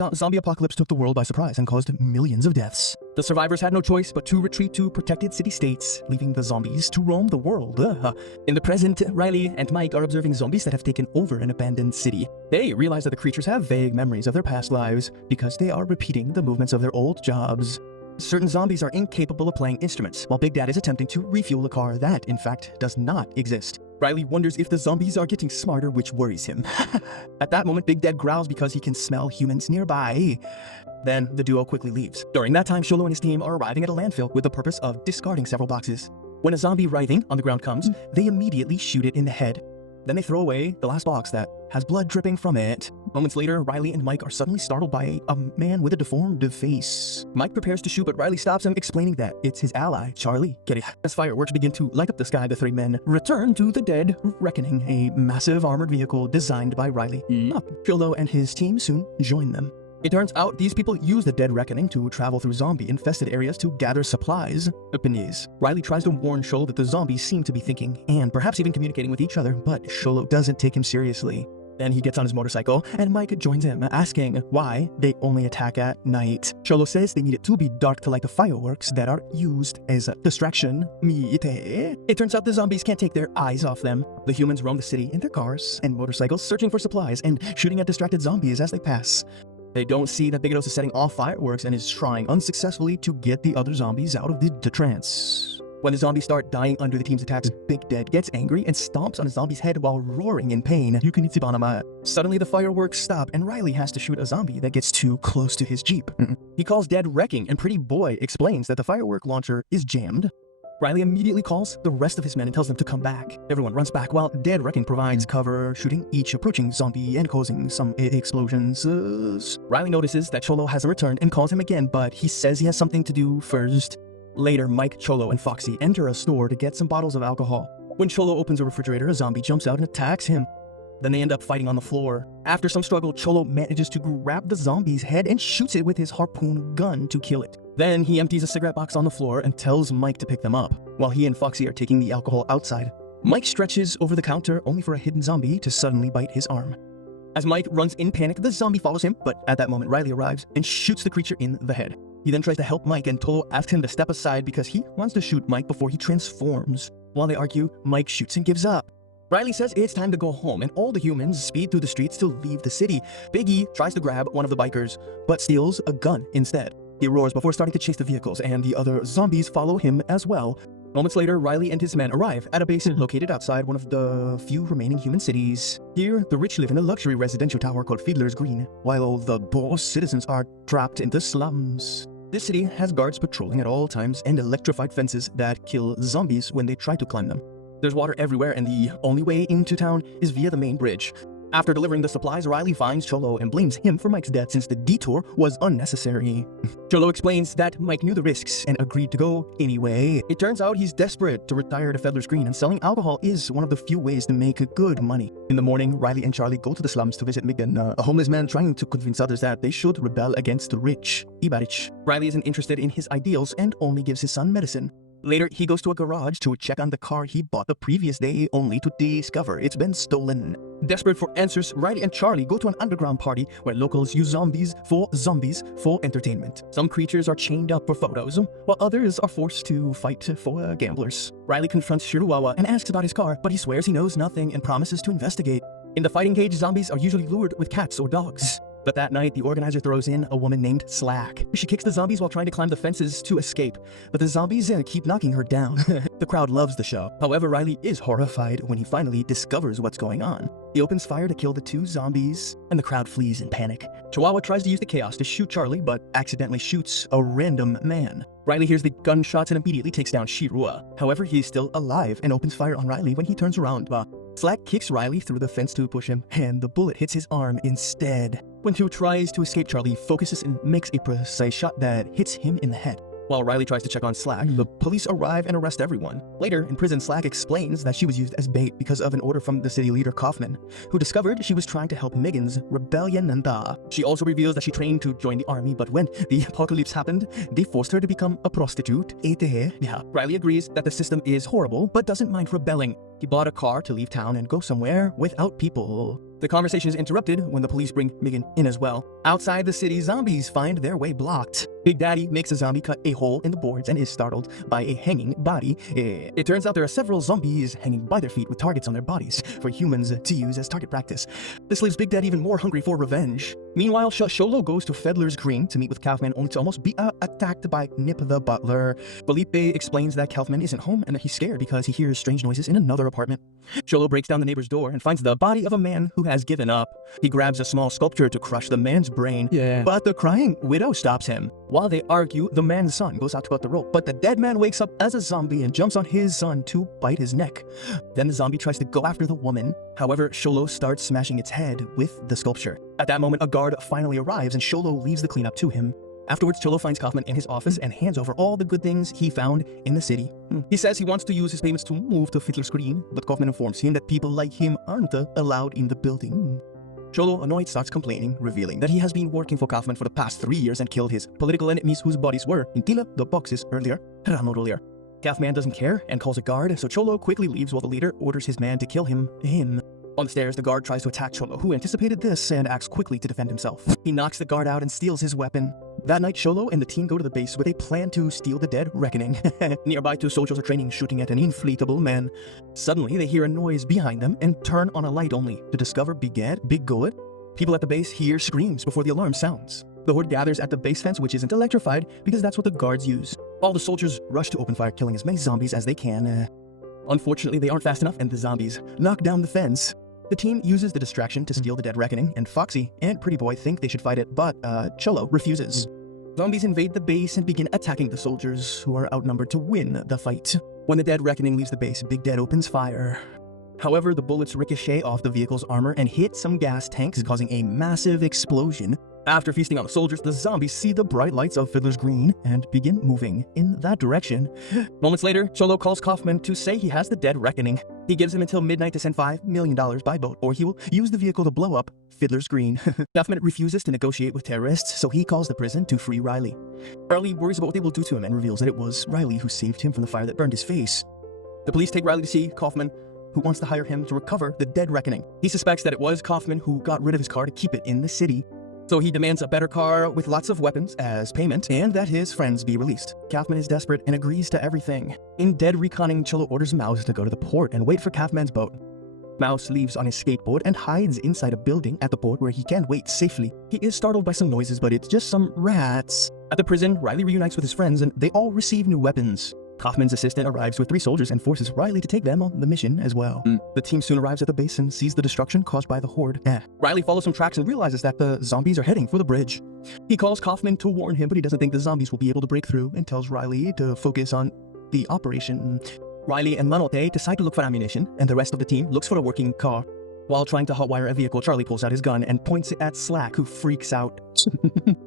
The zombie apocalypse took the world by surprise and caused millions of deaths. The survivors had no choice but to retreat to protected city-states, leaving the zombies to roam the world. In the present, Riley and Mike are observing zombies that have taken over an abandoned city. They realize that the creatures have vague memories of their past lives because they are repeating the movements of their old jobs. Certain zombies are incapable of playing instruments, while Big Dad is attempting to refuel a car that, in fact, does not exist. Riley wonders if the zombies are getting smarter, which worries him. At that moment, Big Dad growls because he can smell humans nearby. Then, the duo quickly leaves. During that time, Sholo and his team are arriving at a landfill with the purpose of discarding several boxes. When a zombie writhing on the ground comes, they immediately shoot it in the head. Then they throw away the last box that has blood dripping from it. Moments later, Riley and Mike are suddenly startled by a man with a deformed face. Mike prepares to shoot, but Riley stops him, explaining that it's his ally, Charlie. Get it? As fireworks begin to light up the sky, the three men return to the Dead Reckoning, a massive armored vehicle designed by Riley. Cholo and his team soon join them. It turns out these people use the Dead Reckoning to travel through zombie-infested areas to gather supplies. Opinions. Riley tries to warn Sholo that the zombies seem to be thinking, and perhaps even communicating with each other, but Sholo doesn't take him seriously. Then he gets on his motorcycle, and Mike joins him, asking why they only attack at night. Sholo says they need it to be dark to light the fireworks that are used as a distraction. It turns out the zombies can't take their eyes off them. The humans roam the city in their cars and motorcycles, searching for supplies and shooting at distracted zombies as they pass. They don't see that Bigados is setting off fireworks and is trying unsuccessfully to get the other zombies out of the trance. When the zombies start dying under the team's attacks, Big Dad gets angry and stomps on a zombie's head while roaring in pain. Suddenly the fireworks stop and Riley has to shoot a zombie that gets too close to his Jeep. He calls Dead Wrecking and Pretty Boy explains that the firework launcher is jammed. Riley immediately calls the rest of his men and tells them to come back. Everyone runs back while Dead Wrecking provides cover, shooting each approaching zombie and causing some explosions. Riley notices that Cholo hasn't returned and calls him again, but he says he has something to do first. Later, Mike, Cholo, and Foxy enter a store to get some bottles of alcohol. When Cholo opens a refrigerator, a zombie jumps out and attacks him. Then they end up fighting on the floor. After some struggle, Cholo manages to grab the zombie's head and shoots it with his harpoon gun to kill it. Then he empties a cigarette box on the floor and tells Mike to pick them up, while he and Foxy are taking the alcohol outside. Mike stretches over the counter only for a hidden zombie to suddenly bite his arm. As Mike runs in panic, the zombie follows him, but at that moment Riley arrives and shoots the creature in the head. He then tries to help Mike and Tolo asks him to step aside because he wants to shoot Mike before he transforms. While they argue, Mike shoots and gives up. Riley says it's time to go home, and all the humans speed through the streets to leave the city. Biggie tries to grab one of the bikers, but steals a gun instead. He roars before starting to chase the vehicles, and the other zombies follow him as well. Moments later, Riley and his men arrive at a base located outside one of the few remaining human cities. Here, the rich live in a luxury residential tower called Fiddler's Green, while all the poor citizens are trapped in the slums. This city has guards patrolling at all times and electrified fences that kill zombies when they try to climb them. There's water everywhere, and the only way into town is via the main bridge. After delivering the supplies, Riley finds Cholo and blames him for Mike's death since the detour was unnecessary. Cholo explains that Mike knew the risks and agreed to go anyway. It turns out he's desperate to retire to Fiddler's Green, and selling alcohol is one of the few ways to make good money. In the morning, Riley and Charlie go to the slums to visit Migden, a homeless man trying to convince others that they should rebel against the rich. Ibarich. Riley isn't interested in his ideals and only gives his son medicine. Later, he goes to a garage to check on the car he bought the previous day, only to discover it's been stolen. Desperate for answers, Riley and Charlie go to an underground party where locals use zombies for entertainment. Some creatures are chained up for photos, while others are forced to fight for gamblers. Riley confronts Shiruwawa and asks about his car, but he swears he knows nothing and promises to investigate. In the fighting cage, zombies are usually lured with cats or dogs. But that night, the organizer throws in a woman named Slack. She kicks the zombies while trying to climb the fences to escape, but the zombies keep knocking her down. The crowd loves the show. However, Riley is horrified when he finally discovers what's going on. He opens fire to kill the two zombies, and the crowd flees in panic. Chihuahua tries to use the chaos to shoot Charlie, but accidentally shoots a random man. Riley hears the gunshots and immediately takes down Shirua. However, he is still alive and opens fire on Riley when he turns around. Slack kicks Riley through the fence to push him, and the bullet hits his arm instead. When Two tries to escape, Charlie focuses and makes a precise shot that hits him in the head. While Riley tries to check on Slack, the police arrive and arrest everyone. Later, in prison, Slack explains that she was used as bait because of an order from the city leader Kaufman, who discovered she was trying to help Megan's rebellion. She also reveals that she trained to join the army, but when the apocalypse happened, they forced her to become a prostitute. Riley agrees that the system is horrible, but doesn't mind rebelling. He bought a car to leave town and go somewhere without people. The conversation is interrupted when the police bring Megan in as well. Outside the city, zombies find their way blocked. Big Daddy makes a zombie cut a hole in the boards and is startled by a hanging body. It turns out there are several zombies hanging by their feet with targets on their bodies for humans to use as target practice. This leaves Big Daddy even more hungry for revenge. Meanwhile, Sholo goes to Fiddler's Green to meet with Kaufman, only to almost be attacked by Nip the butler. Felipe explains that Kaufman isn't home and that he's scared because he hears strange noises in another apartment. Sholo breaks down the neighbor's door and finds the body of a man who has given up. He grabs a small sculpture to crush the man's brain, but the crying widow stops him. While they argue, the man's son goes out to cut the rope, but the dead man wakes up as a zombie and jumps on his son to bite his neck. Then the zombie tries to go after the woman. However, Sholo starts smashing its head with the sculpture. At that moment, a guard finally arrives and Sholo leaves the cleanup to him. Afterwards, Cholo finds Kaufman in his office and hands over all the good things he found in the city. He says he wants to use his payments to move to Fiddler's Green, but Kaufman informs him that people like him aren't allowed in the building. Cholo, annoyed, starts complaining, revealing that he has been working for Kaufman for the past 3 years and killed his political enemies whose bodies were in the boxes earlier. Kaufman doesn't care and calls a guard, so Cholo quickly leaves while the leader orders his man to kill him. On the stairs, the guard tries to attack Cholo, who anticipated this and acts quickly to defend himself. He knocks the guard out and steals his weapon. That night, Cholo and the team go to the base with a plan to steal the dead reckoning. Nearby, 2 soldiers are training, shooting at an inflatable man. Suddenly, they hear a noise behind them and turn on a light only to discover Big Good. People at the base hear screams before the alarm sounds. The horde gathers at the base fence, which isn't electrified because that's what the guards use. All the soldiers rush to open fire, killing as many zombies as they can. Unfortunately, they aren't fast enough and the zombies knock down the fence. The team uses the distraction to steal the dead reckoning, and Foxy and Pretty Boy think they should fight it, but Cholo refuses. Zombies invade the base and begin attacking the soldiers, who are outnumbered to win the fight. When the dead reckoning leaves the base, Big Dead opens fire. However, the bullets ricochet off the vehicle's armor and hit some gas tanks, causing a massive explosion. After feasting on the soldiers, the zombies see the bright lights of Fiddler's Green and begin moving in that direction. Moments later, Cholo calls Kaufman to say he has the dead reckoning. He gives him until midnight to send $5 million by boat, or he will use the vehicle to blow up Fiddler's Green. Kaufman refuses to negotiate with terrorists, so he calls the prison to free Riley. Riley worries about what they will do to him and reveals that it was Riley who saved him from the fire that burned his face. The police take Riley to see Kaufman, who wants to hire him to recover the dead reckoning. He suspects that it was Kaufman who got rid of his car to keep it in the city. So he demands a better car with lots of weapons as payment, and that his friends be released. Kaufman is desperate and agrees to everything. In dead reconning, Cholo orders Mouse to go to the port and wait for Kaufman's boat. Mouse leaves on his skateboard and hides inside a building at the port where he can wait safely. He is startled by some noises, but it's just some rats. At the prison, Riley reunites with his friends and they all receive new weapons. Kaufman's assistant arrives with 3 soldiers and forces Riley to take them on the mission as well. The team soon arrives at the base and sees the destruction caused by the horde. Riley follows some tracks and realizes that the zombies are heading for the bridge. He calls Kaufman to warn him, but he doesn't think the zombies will be able to break through and tells Riley to focus on the operation. Riley and Manote decide to look for ammunition, and the rest of the team looks for a working car. While trying to hotwire a vehicle, Charlie pulls out his gun and points it at Slack, who freaks out.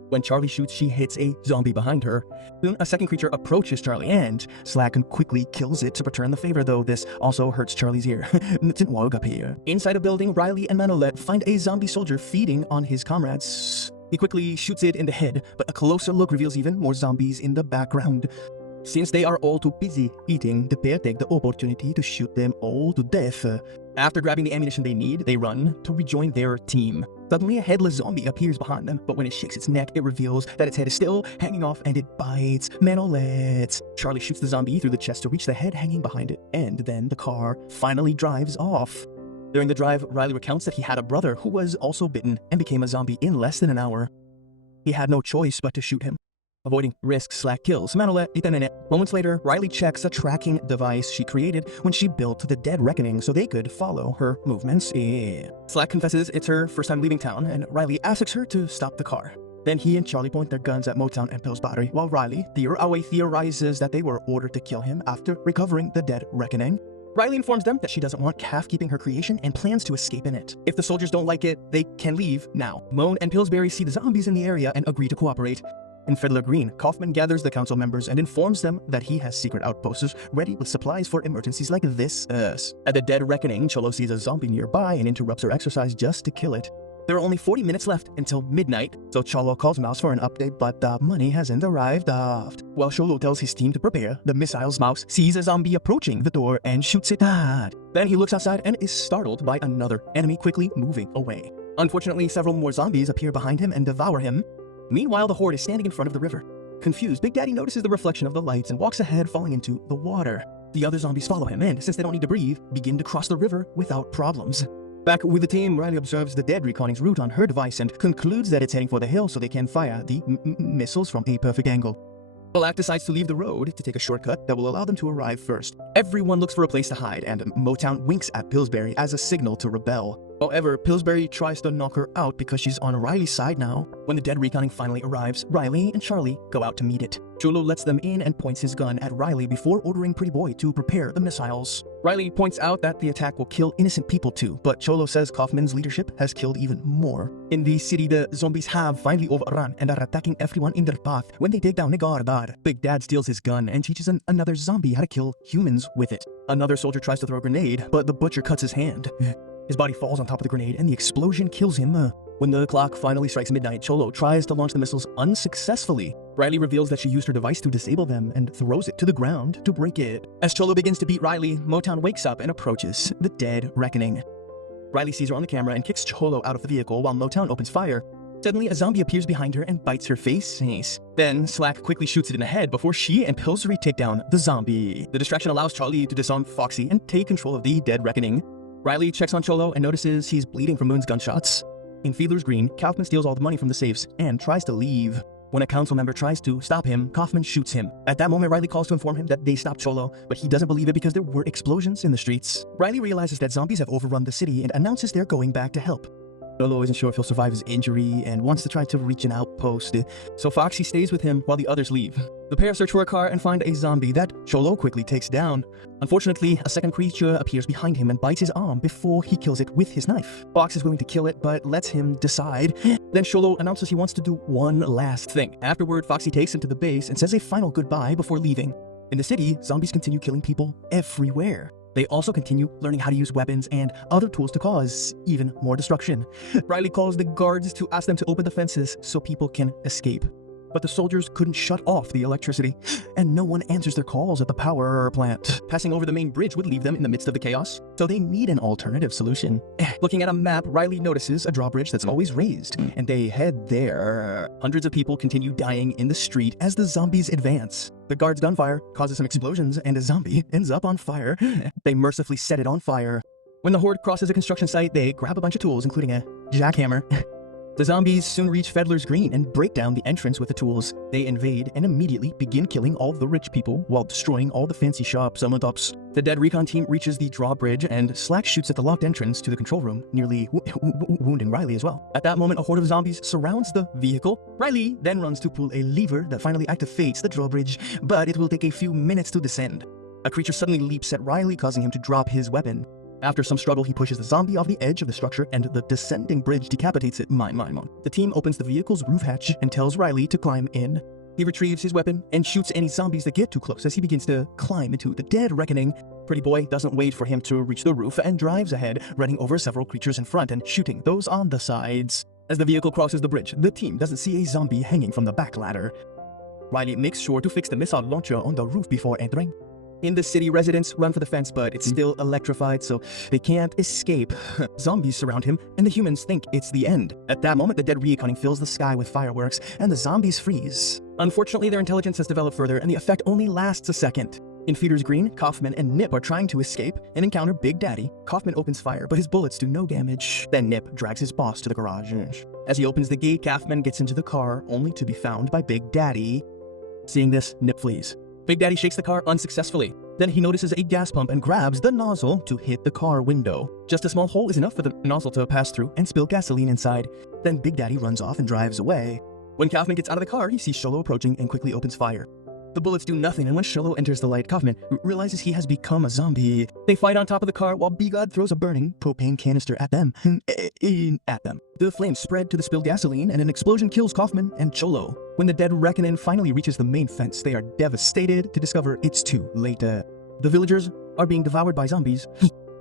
When Charlie shoots, she hits a zombie behind her. Soon, a second creature approaches Charlie, and Slack quickly kills it to return the favor, though this also hurts Charlie's ear. Inside a building, Riley and Manolette find a zombie soldier feeding on his comrades. He quickly shoots it in the head, but a closer look reveals even more zombies in the background. Since they are all too busy eating, the pair take the opportunity to shoot them all to death. After grabbing the ammunition they need, they run to rejoin their team. Suddenly, a headless zombie appears behind them, but when it shakes its neck, it reveals that its head is still hanging off and it bites Manolette. Charlie shoots the zombie through the chest to reach the head hanging behind it, and then the car finally drives off. During the drive, Riley recounts that he had a brother who was also bitten and became a zombie in less than an hour. He had no choice but to shoot him. Avoiding risks, Slack kills Manolette. Moments later, Riley checks a tracking device she created when she built the dead reckoning so they could follow her movements. Slack confesses it's her first time leaving town, and Riley asks her to stop the car. Then he and Charlie point their guns at Motown and Pill's battery, while Riley theorizes that they were ordered to kill him after recovering the dead reckoning. Riley informs them that she doesn't want Calf keeping her creation and plans to escape in it. If the soldiers don't like it, they can leave now. Moan and Pillsbury see the zombies in the area and agree to cooperate. In Fiddler Green, Kaufman gathers the council members and informs them that he has secret outposts ready with supplies for emergencies like this. At the Dead Reckoning, Cholo sees a zombie nearby and interrupts her exercise just to kill it. There are only 40 minutes left until midnight, so Cholo calls Mouse for an update, but the money hasn't arrived. While Cholo tells his team to prepare the missiles, Mouse sees a zombie approaching the door and shoots it. Then he looks outside and is startled by another enemy quickly moving away. Unfortunately, several more zombies appear behind him and devour him. Meanwhile, the horde is standing in front of the river. Confused, Big Daddy notices the reflection of the lights and walks ahead, falling into the water. The other zombies follow him and, since they don't need to breathe, begin to cross the river without problems. Back with the team, Riley observes the Dead Reconning's route on her device and concludes that it's heading for the hill so they can fire the missiles from a perfect angle. Black decides to leave the road to take a shortcut that will allow them to arrive first. Everyone looks for a place to hide, and Motown winks at Pillsbury as a signal to rebel. However, Pillsbury tries to knock her out because she's on Riley's side now. When the Dead Reconning finally arrives, Riley and Charlie go out to meet it. Cholo lets them in and points his gun at Riley before ordering Pretty Boy to prepare the missiles. Riley points out that the attack will kill innocent people too, but Cholo says Kaufman's leadership has killed even more. In the city, the zombies have finally overrun and are attacking everyone in their path when they take down the guard. Big Dad steals his gun and teaches another zombie how to kill humans with it. Another soldier tries to throw a grenade, but the butcher cuts his hand. His body falls on top of the grenade and the explosion kills him. When the clock finally strikes midnight, Cholo tries to launch the missiles unsuccessfully. Riley reveals that she used her device to disable them and throws it to the ground to break it. As Cholo begins to beat Riley, Motown wakes up and approaches the Dead Reckoning. Riley sees her on the camera and kicks Cholo out of the vehicle while Motown opens fire. Suddenly, a zombie appears behind her and bites her face. Then, Slack quickly shoots it in the head before she and Pillsbury take down the zombie. The distraction allows Charlie to disarm Foxy and take control of the Dead Reckoning. Riley checks on Cholo and notices he's bleeding from Moon's gunshots. In Fiedler's Green, Kaufman steals all the money from the safes and tries to leave. When a council member tries to stop him, Kaufman shoots him. At that moment, Riley calls to inform him that they stopped Cholo, but he doesn't believe it because there were explosions in the streets. Riley realizes that zombies have overrun the city and announces they're going back to help. Cholo isn't sure if he'll survive his injury and wants to try to reach an outpost, so Foxy stays with him while the others leave. The pair search for a car and find a zombie that Cholo quickly takes down. Unfortunately, a second creature appears behind him and bites his arm before he kills it with his knife. Fox is willing to kill it, but lets him decide. Then Cholo announces he wants to do one last thing. Afterward, Foxy takes him to the base and says a final goodbye before leaving. In the city, zombies continue killing people everywhere. They also continue learning how to use weapons and other tools to cause even more destruction. Riley calls the guards to ask them to open the fences so people can escape. But the soldiers couldn't shut off the electricity, and no one answers their calls at the power plant. Passing over the main bridge would leave them in the midst of the chaos, so they need an alternative solution. Looking at a map, Riley notices a drawbridge that's always raised, and they head there. Hundreds of people continue dying in the street as the zombies advance. The guards' gunfire causes some explosions, and a zombie ends up on fire. They mercifully set it on fire. When the horde crosses a construction site, they grab a bunch of tools, including a jackhammer. The zombies soon reach Fiddler's Green and break down the entrance with the tools. They invade and immediately begin killing all the rich people while destroying all the fancy shops on the tops. The Dead Recon team reaches the drawbridge and Slack shoots at the locked entrance to the control room, nearly wounding Riley as well. At that moment, a horde of zombies surrounds the vehicle. Riley then runs to pull a lever that finally activates the drawbridge, but it will take a few minutes to descend. A creature suddenly leaps at Riley, causing him to drop his weapon. After some struggle, he pushes the zombie off the edge of the structure and the descending bridge decapitates it. The team opens the vehicle's roof hatch and tells Riley to climb in. He retrieves his weapon and shoots any zombies that get too close as he begins to climb into the Dead Reckoning. Pretty Boy doesn't wait for him to reach the roof and drives ahead, running over several creatures in front and shooting those on the sides. As the vehicle crosses the bridge, the team doesn't see a zombie hanging from the back ladder. Riley makes sure to fix the missile launcher on the roof before entering. In the city, residents run for the fence, but it's still electrified, so they can't escape. Zombies surround him, and the humans think it's the end. At that moment, the Dead Reckoning fills the sky with fireworks, and the zombies freeze. Unfortunately, their intelligence has developed further, and the effect only lasts a second. In Fiedler's Green, Kaufman and Nip are trying to escape and encounter Big Daddy. Kaufman opens fire, but his bullets do no damage. Then Nip drags his boss to the garage. As he opens the gate, Kaufman gets into the car, only to be found by Big Daddy. Seeing this, Nip flees. Big Daddy shakes the car unsuccessfully. Then he notices a gas pump and grabs the nozzle to hit the car window. Just a small hole is enough for the nozzle to pass through and spill gasoline inside. Then Big Daddy runs off and drives away. When Kaufman gets out of the car, he sees Cholo approaching and quickly opens fire. The bullets do nothing, and when Cholo enters the light, Kaufman realizes he has become a zombie. They fight on top of the car while B-God throws a burning propane canister at them. The flames spread to the spilled gasoline, and an explosion kills Kaufman and Cholo. When the dead reckoning finally reaches the main fence, they are devastated to discover it's too late. The villagers are being devoured by zombies.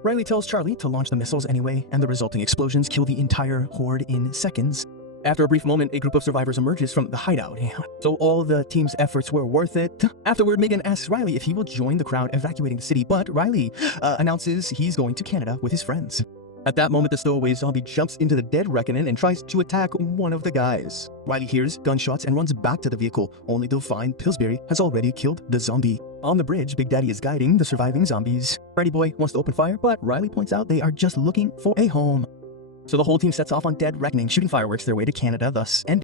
Riley tells Charlie to launch the missiles anyway, and the resulting explosions kill the entire horde in seconds. After a brief moment, a group of survivors emerges from the hideout, so all the team's efforts were worth it. Afterward, Megan asks Riley if he will join the crowd evacuating the city, but Riley announces he's going to Canada with his friends. At that moment, the stowaway zombie jumps into the dead reckoning and tries to attack one of the guys. Riley hears gunshots and runs back to the vehicle, only to find Pillsbury has already killed the zombie. On the bridge, Big Daddy is guiding the surviving zombies. Freddy Boy wants to open fire, but Riley points out they are just looking for a home. So the whole team sets off on dead reckoning, shooting fireworks their way to Canada, thus ending